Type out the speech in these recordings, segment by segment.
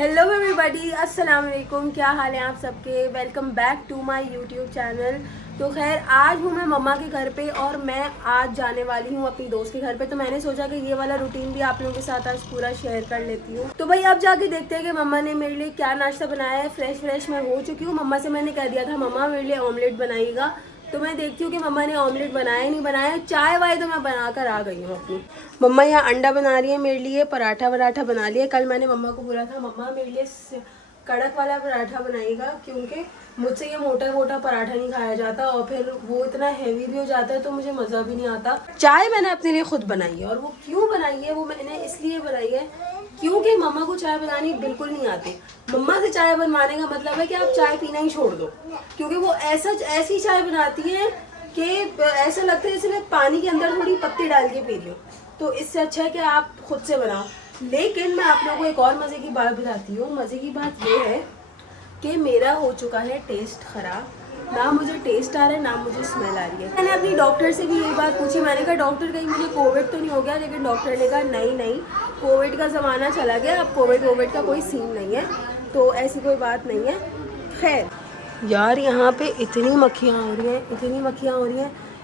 Hello everybody, अस्सलाम वालेकुम। क्या हाल है आप सबके। Welcome back to my YouTube channel. तो खैर आज हूँ मैं मम्मा के घर पे और मैं आज जाने वाली हूँ अपनी दोस्त के घर पे। तो मैंने सोचा कि ये वाला रूटीन भी आप लोगों के साथ आज पूरा शेयर कर लेती हूँ। तो भाई अब जाके देखते हैं कि मम्मा ने मेरे लिए क्या नाश्ता बनाया है। फ्रेश मैं हो चुकी हूँ। मम्मा से मैंने कह दिया था मम्मा मेरे लिए ऑमलेट बनाइएगा। तो मैं देखती हूँ कि मम्मा ने ऑमलेट बनाया नहीं बनाया। चाय वाय तो मैं बनाकर आ गई हूँ अपनी। मम्मा यहाँ अंडा बना रही है मेरे लिए, पराठा वराठा बना लिया। कल मैंने मम्मा को बोला था मम्मा मेरे लिए कड़क वाला पराठा बनाइएगा, क्योंकि मुझसे ये मोटा पराठा नहीं खाया जाता और फिर वो इतना हैवी भी हो जाता है तो मुझे मज़ा भी नहीं आता। चाय मैंने अपने लिए खुद बनाई है और वो क्यों बनाई है, वो मैंने इसलिए बनाई है क्योंकि मम्मा को चाय बनानी बिल्कुल नहीं आती। मम्मा से चाय बनवाने का मतलब है कि आप चाय पीना ही छोड़ दो, क्योंकि वो ऐसी चाय बनाती है कि ऐसा लगता है जैसे मैं पानी के अंदर थोड़ी पत्ती डाल के पी रही हूँ। तो इससे अच्छा है कि आप खुद से बनाओ। लेकिन मैं आप लोगों को एक और मज़े की बात बताती हूँ। मज़े की बात ये है कि मेरा हो चुका है टेस्ट ख़राब। ना मुझे टेस्ट आ रहा है ना मुझे स्मेल आ रही है। मैंने अपनी डॉक्टर से भी यही बात पूछी। मैंने कहा डॉक्टर कहीं मुझे कोविड तो नहीं हो गया, लेकिन डॉक्टर ने कहा नहीं कोविड का ज़माना चला गया, अब कोविड का कोई सीन नहीं है, तो ऐसी कोई बात नहीं है। खैर यार यहाँ पे इतनी मक्खियाँ हो रही हैं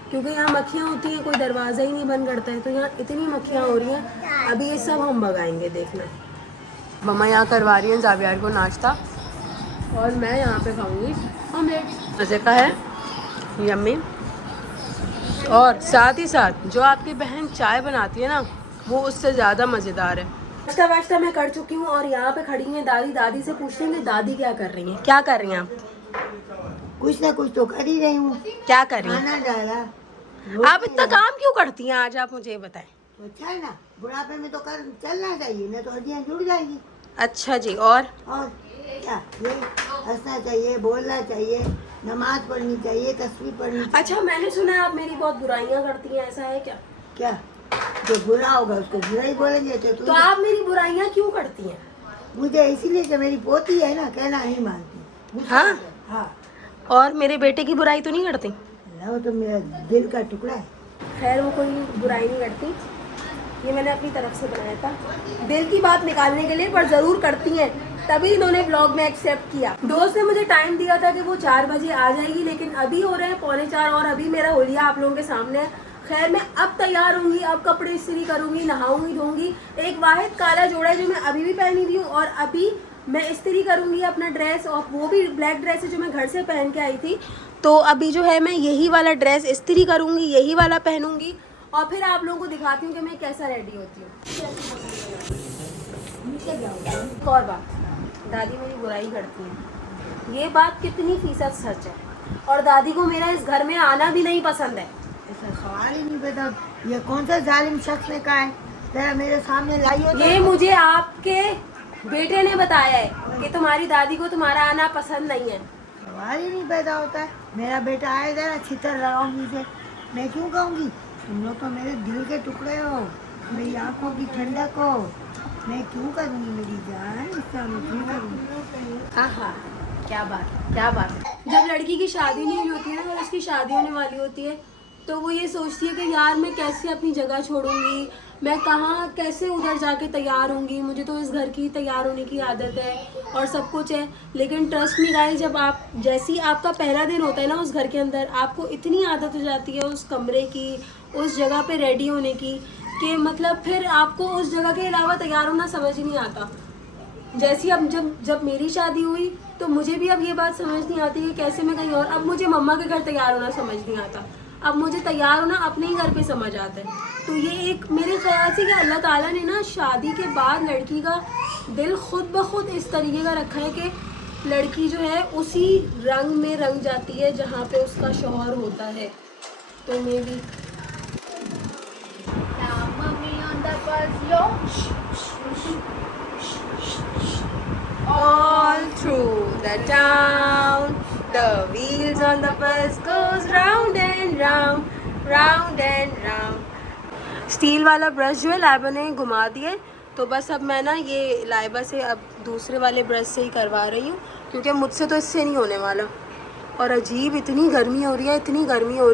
क्योंकि यहाँ मक्खियाँ होती हैं, कोई दरवाज़ा ही नहीं बंद करता है, तो यहाँ इतनी मक्खियाँ हो रही हैं। अभी ये सब हम भगाएंगे, देखना। मम्मा यहाँ करवा रही हैं जावियार को नाश्ता और मैं यहाँ पे खाऊंगी ऑमलेट। मज़े का है, यम्मी। और साथ ही साथ जो आपकी बहन चाय बनाती है ना, वो उससे ज़्यादा मज़ेदार है। नाश्ता वाश्ता मैं कर चुकी हूँ और यहाँ पे खड़ी हैं दादी। दादी से पूछते हैं कि दादी क्या कर रही हैं। क्या कर रही हैं आप? कुछ ना कुछ तो कर ही रही हूँ। क्या कर रही हैं? खाना डाला। आप इतना काम क्यों करती हैं आज, आप मुझे ये बताएं। तो अच्छा है ना, बुढ़ापे में तो कर चलना चाहिए, नहीं तो हड्डियाँ जुड़ जाएगी। अच्छा जी। और क्या, ये हंसना चाहिए, बोलना चाहिए, नमाज पढ़नी चाहिए, तस्वीर पढ़नी चाहिए। अच्छा, मैंने सुना है आप मेरी बहुत बुराइयां करती हैं, ऐसा है क्या? क्या जो बुरा होगा उसको बुरा ही बोलेंगे। तो आप मेरी बुराइयां क्यों करती हैं? मुझे इसीलिए कि मेरी पोती है ना, कहना नहीं मानती। हाँ हाँ। और मेरे बेटे की बुराई तो नहीं करती? वो तो मेरा दिल का टुकड़ा है। खैर वो कोई बुराई नहीं करती, ये मैंने अपनी तरफ से बनाया था दिल की बात निकालने के लिए, पर ज़रूर करती हैं, तभी इन्होंने ब्लॉग में एक्सेप्ट किया। दोस्त ने मुझे टाइम दिया था कि वो 4 बजे आ जाएगी, लेकिन अभी हो रहे हैं 3:45 और अभी मेरा होलिया आप लोगों के सामने है। खैर मैं अब तैयार होंगी, अब कपड़े इस्त्री करूँगी, नहाऊंगी धोऊंगी। एक वाहिद काला जोड़ा है जो मैं अभी भी पहनी हुई हूँ और अभी मैं इस्त्री करूँगी अपना ड्रेस, और वो भी ब्लैक ड्रेस है जो मैं घर से पहन के आई थी। तो अभी जो है मैं यही वाला ड्रेस इस्त्री करूँगी, यही वाला पहनूंगी और फिर आप लोगों को दिखाती हूँ कि मैं कैसा रेडी होती हूँ। एक और बात, दादी मेरी बुराई करती है, ये बात कितनी फीसद सच है, और दादी को मेरा इस घर में आना भी नहीं पसंद है। ऐसा सवाल ही नहीं पैदा। ये कौन सा जालिम शख्स ने कहा है, जरा मेरे सामने लाइए। ये मुझे आपके बेटे ने बताया है कि तुम्हारी दादी को तुम्हारा आना पसंद नहीं है। सवाल ही नहीं पैदा होता है। मेरा बेटा आए जरा छितर लगाऊंगी से, मैं क्यों कहूँगी? तुम लोग तो मेरे दिल के टुकड़े हो, मेरी आंखों की ठंडक हो, मैं क्यों करूँगी मेरी जान, इसका मैं क्यों करूँगी? हाँ, क्या बात। जब लड़की की शादी नहीं हुई होती है ना और उसकी शादी होने वाली होती है, तो वो ये सोचती है कि यार मैं कैसे अपनी जगह छोड़ूंगी, मैं कहाँ कैसे उधर जाके तैयार होंगी, मुझे तो इस घर की तैयार होने की आदत है और सब कुछ है। लेकिन ट्रस्ट मी गाइस, जब आप जैसी आपका पहला दिन होता है ना उस घर के अंदर, आपको इतनी आदत हो जाती है उस कमरे की, उस जगह पे रेडी होने की, कि मतलब फिर आपको उस जगह के अलावा तैयार होना समझ ही नहीं आता। जैसी अब जब मेरी शादी हुई तो मुझे भी अब ये बात समझ नहीं आती कि कैसे मैं कहीं और, अब मुझे मम्मा के घर तैयार होना समझ नहीं आता, अब मुझे तैयार होना अपने ही घर पे समझ आता है। तो ये एक मेरे ख्याल से कि अल्लाह ताला ने ना शादी के बाद लड़की का दिल खुद ब खुद इस तरीके का रखा है कि लड़की जो है उसी रंग में रंग जाती है जहाँ पे उसका शौहर होता है। तो मे भी all through the town, the wheels on the bus goes round and round, round and round. Steel वाला ब्रश जो है लाइबा ने घुमा दिए, तो बस अब मैं ना ये लाइबा से अब दूसरे वाले ब्रश से ही करवा रही हूँ, क्योंकि मुझसे तो इससे नहीं होने वाला। और अजीब इतनी गर्मी हो रही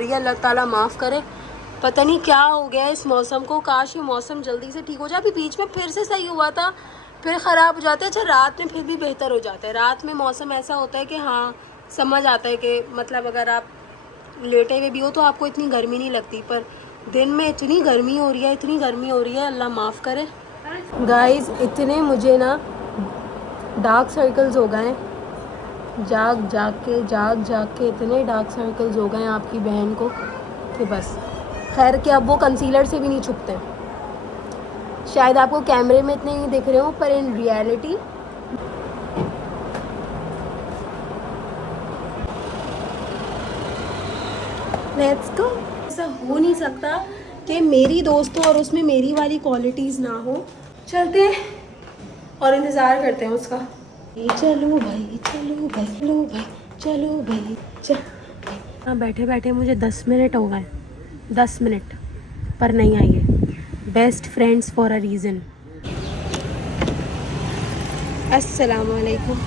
है, अल्लाह ताला माफ़ करे। पता नहीं क्या हो गया इस मौसम को, काश ये मौसम जल्दी से ठीक हो जाए। अभी बीच में फिर से सही हुआ था, फिर ख़राब हो जाते हैं। अच्छा रात में फिर भी बेहतर हो जाता है। रात में मौसम ऐसा होता है कि हाँ समझ आता है कि मतलब अगर आप लेटे हुए भी हो तो आपको इतनी गर्मी नहीं लगती, पर दिन में इतनी गर्मी हो रही है, इतनी गर्मी हो रही है, अल्लाह माफ़ करे। गाइस इतने मुझे ना डार्क सर्कल्स हो गए, जाग जाग के इतने डार्क सर्कल्स हो गए आपकी बहन को कि बस। खैर कि अब वो कंसीलर से भी नहीं छुपते। शायद आपको कैमरे में इतने नहीं दिख रहे हो, पर इन रियलिटी लेट्स गो। ऐसा हो नहीं सकता कि मेरी दोस्त हो और उसमें मेरी वाली क्वालिटीज़ ना हो। चलते हैं और इंतज़ार करते हैं उसका। चलो भाई चलो भाई चलो भाई चलो भाई चल। हाँ बैठे बैठे मुझे 10 मिनट हो गए, 10 मिनट, पर नहीं आई है। Best friends for a reason. अस्सलाम वालेकुम,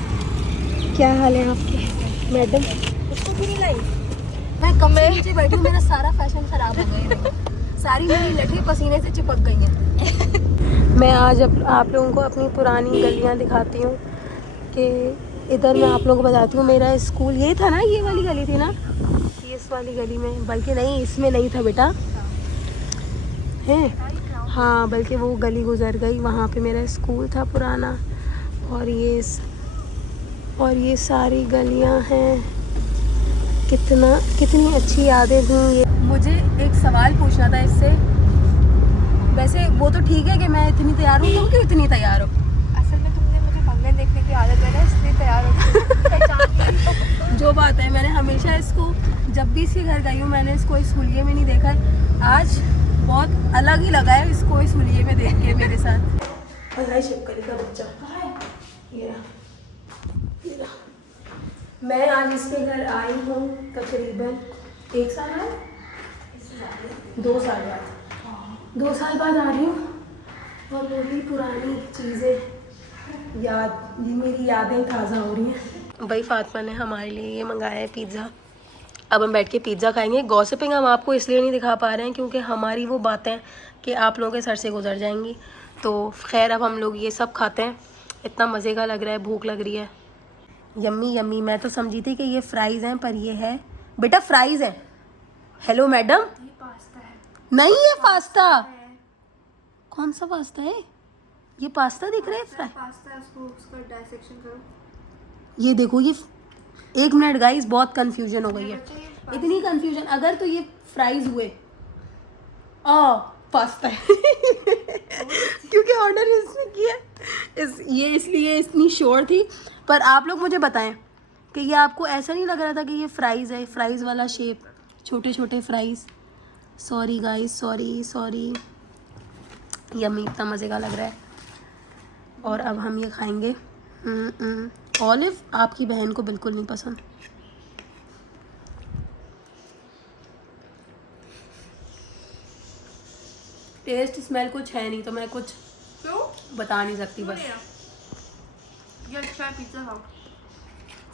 क्या हाल है आपके मैडम? उसको क्यों नहीं लाई? मैं कमरे नीचे बैठी हूँ, मेरा सारा फैशन ख़राब हो गया है। सारी मेरी लठी पसीने से चिपक गई हैं। मैं आज आप लोगों को अपनी पुरानी गलियाँ दिखाती हूँ कि इधर मैं आप लोगों को बताती हूँ मेरा स्कूल ये था ना, ये वाली गली थी ना, इस वाली गली में, बल्कि नहीं इसमें नहीं था बेटा, है हाँ, बल्कि वो गली गुजर गई, वहाँ पे मेरा स्कूल था पुराना। और ये सारी गलियाँ हैं। कितनी अच्छी यादें थी ये। मुझे एक सवाल पूछना था इससे। वैसे वो तो ठीक है कि मैं इतनी तैयार हूँ, तुम क्यों इतनी तैयार हो? असल में तुमने मुझे मंगन देखने की आदत है ना, इसलिए तैयार हो। जो बात है, मैंने हमेशा इसको जब भी इसके घर गई हूँ मैंने इसको इस हुलिये में नहीं देखा है। आज बहुत अलग ही लगा है इसको इस हुलिये में देख के मेरे साथ। अल्लाह शिवकली का बच्चा ये रहा। मैं आज इसके घर आई हूँ तकरीबन 1 साल बाद, 2 साल बाद, 2 साल बाद आ रही हूँ और वही पुरानी चीज़ें याद, ये मेरी यादें ताज़ा हो रही हैं। भाई फातिमा ने हमारे लिए ये मंगाया है पिज़्ज़ा। अब हम बैठ के पिज़्ज़ा खाएंगे। गॉसिपिंग हम आपको इसलिए नहीं दिखा पा रहे हैं क्योंकि हमारी वो बातें कि आप लोगों के सर से गुजर जाएंगी। तो खैर अब हम लोग ये सब खाते हैं। इतना मज़े का लग रहा है, भूख लग रही है। Yummy yummy. मैं तो समझी थी कि ये फ्राइज़ हैं, पर ये है बेटा फ्राइज़ हैं। हेलो मैडम, ये पास्ता है। नहीं ये पास्ता। कौन सा पास्ता है ये? पास्ता दिख रहा है फ्राई? पास्ता है, उसका डाइसेक्शन करो। ये देखो, ये 1 मिनट गाइस, बहुत कंफ्यूजन हो गई है, इतनी कंफ्यूजन। अगर तो ये फ्राइज हुए पास्ता है क्योंकि ऑर्डर इसने किया ये इसलिए इतनी श्योर थी। पर आप लोग मुझे बताएं कि ये आपको ऐसा नहीं लग रहा था कि ये फ्राइज़ है? फ्राइज़ वाला शेप, छोटे छोटे fries. Sorry guys, sorry. Yummy, इतना मज़े का लग रहा है। और अब हम ये खाएंगे। ऑलिव आपकी बहन को बिल्कुल नहीं पसंद। टेस्ट स्मेल कुछ है नहीं, तो मैं कुछ क्यों बता नहीं सकती। बस ये अच्छा है, पिज़्ज़ा खाओ।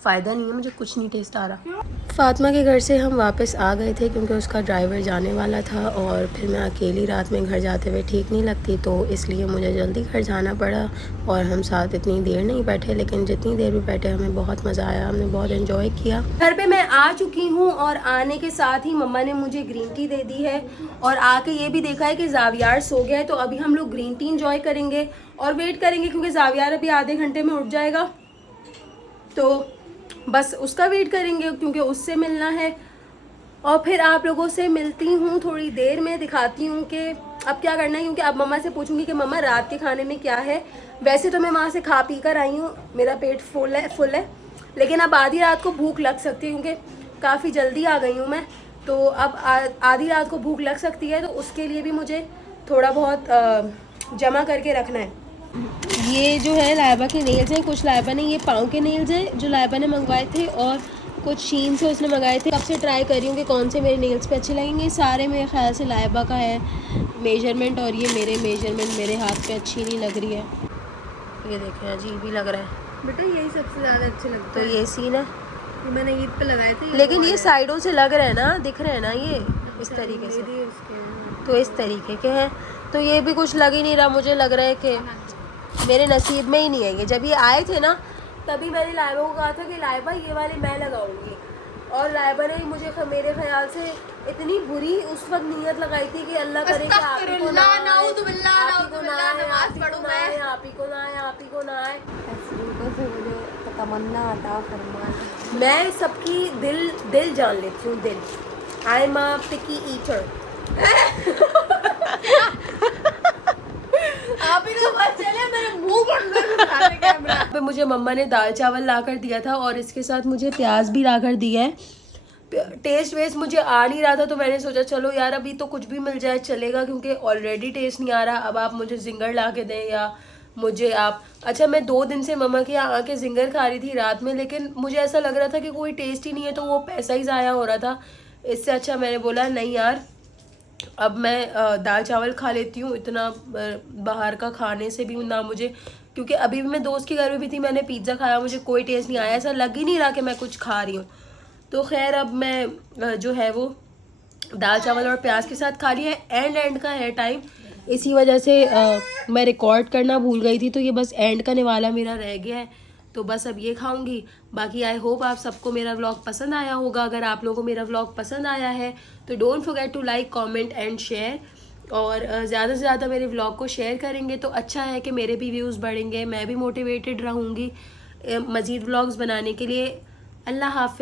फ़ायदा नहीं है, मुझे कुछ नहीं टेस्ट आ रहा। फातिमा के घर से हम वापस आ गए थे क्योंकि उसका ड्राइवर जाने वाला था और फिर मैं अकेली रात में घर जाते हुए ठीक नहीं लगती, तो इसलिए मुझे जल्दी घर जाना पड़ा। और हम साथ इतनी देर नहीं बैठे, लेकिन जितनी देर भी बैठे हमें बहुत मज़ा आया, हमने बहुत इन्जॉय किया। घर पे मैं आ चुकी हूँ और आने के साथ ही मम्मा ने मुझे ग्रीन टी दे दी है और आके ये भी देखा है कि ज़ावियार सो गया है, तो अभी हम लोग ग्रीन टी इंजॉय करेंगे और वेट करेंगे क्योंकि ज़ावियार अभी आधे घंटे में उठ जाएगा, तो बस उसका वेट करेंगे क्योंकि उससे मिलना है। और फिर आप लोगों से मिलती हूँ थोड़ी देर में, दिखाती हूँ कि अब क्या करना है, क्योंकि अब मम्मा से पूछूंगी कि मम्मा रात के खाने में क्या है। वैसे तो मैं वहाँ से खा पी कर आई हूँ, मेरा पेट फुल है, लेकिन अब आधी रात को भूख लग सकती है क्योंकि काफ़ी जल्दी आ गई हूँ मैं, तो अब आधी रात को भूख लग सकती है, तो उसके लिए भी मुझे थोड़ा बहुत जमा करके रखना है। ये जो है लाइबा के नेल्स हैं, कुछ लाइबा ने ये पाँव के नेल्स हैं जो लाइबा ने मंगवाए थे और कुछ शीन से उसने मंगाए थे। कब से ट्राई कर रही हूँ कि कौन से मेरे नेल्स पे अच्छे लगेंगे। सारे मेरे ख्याल से लाइबा का है मेजरमेंट और ये मेरे मेजरमेंट मेरे हाथ पे अच्छी नहीं लग रही है। ये देखें अजीब ही लग रहा है बेटा, यही सबसे ज़्यादा अच्छे लगते तो ये सीन है, हैं। मैंने ईद पे लगाए थे, लेकिन ये साइडों से लग रहे हैं ना, दिख रहे हैं ना ये इस तरीके से, तो इस तरीके के हैं, तो ये भी कुछ लग ही नहीं रहा। मुझे लग रहा है कि मेरे नसीब में ही नहीं है ये। जब ये आए थे ना तभी मैंने लाइबा को कहा था कि लाइबा ये वाले मैं लगाऊंगी, और लाइबा ने मुझे मेरे ख्याल से इतनी बुरी उस वक्त नीयत लगाई थी कि अल्लाह करे कि आप ही को ना आए, आप ही को ना आए, आप ही को ना आए, आप ही को ना आए, आप ही को ना आए। से मुझे तमन्ना अता फरमाए। मैं सबकी दिल जान लेती हूँ, दिल। I am a picky eater. आप ही को बात चले मेरे मुंह के अंदर घुसा दे कैमरा। पे मुझे मम्मा ने दाल चावल ला कर दिया था और इसके साथ मुझे प्याज भी ला कर दिया है। टेस्ट वेस्ट मुझे आ नहीं रहा था तो मैंने सोचा चलो यार अभी तो कुछ भी मिल जाए चलेगा, क्योंकि ऑलरेडी टेस्ट नहीं आ रहा। अब आप मुझे जिंगर ला के दें या मुझे आप, अच्छा मैं 2 दिन से मम्मा के यहाँ आके जिंगर खा रही थी रात में, लेकिन मुझे ऐसा लग रहा था कि कोई टेस्ट ही नहीं है, तो वो पैसा ही ज़ाया हो रहा था। इससे अच्छा मैंने बोला नहीं यार अब मैं दाल चावल खा लेती हूँ, इतना बाहर का खाने से भी ना मुझे, क्योंकि अभी भी मैं दोस्त के घर में भी थी, मैंने पिज़्ज़ा खाया, मुझे कोई टेस्ट नहीं आया, ऐसा लग ही नहीं रहा कि मैं कुछ खा रही हूँ। तो खैर अब मैं जो है वो दाल चावल और प्याज के साथ खा रही है। एंड का है टाइम, इसी वजह से मैं रिकॉर्ड करना भूल गई थी, तो ये बस एंड करने वाला मेरा रह गया है, तो बस अब ये खाऊंगी। बाकी आई होप आप सबको मेरा व्लॉग पसंद आया होगा। अगर आप लोगों को मेरा व्लॉग पसंद आया है तो don't forget to like comment and share, और ज़्यादा से ज़्यादा मेरे व्लॉग को शेयर करेंगे तो अच्छा है कि मेरे भी व्यूज़ बढ़ेंगे, मैं भी मोटिवेटेड रहूँगी मज़ीद व्लॉग्स बनाने के लिए। अल्लाह हाफ़िज़।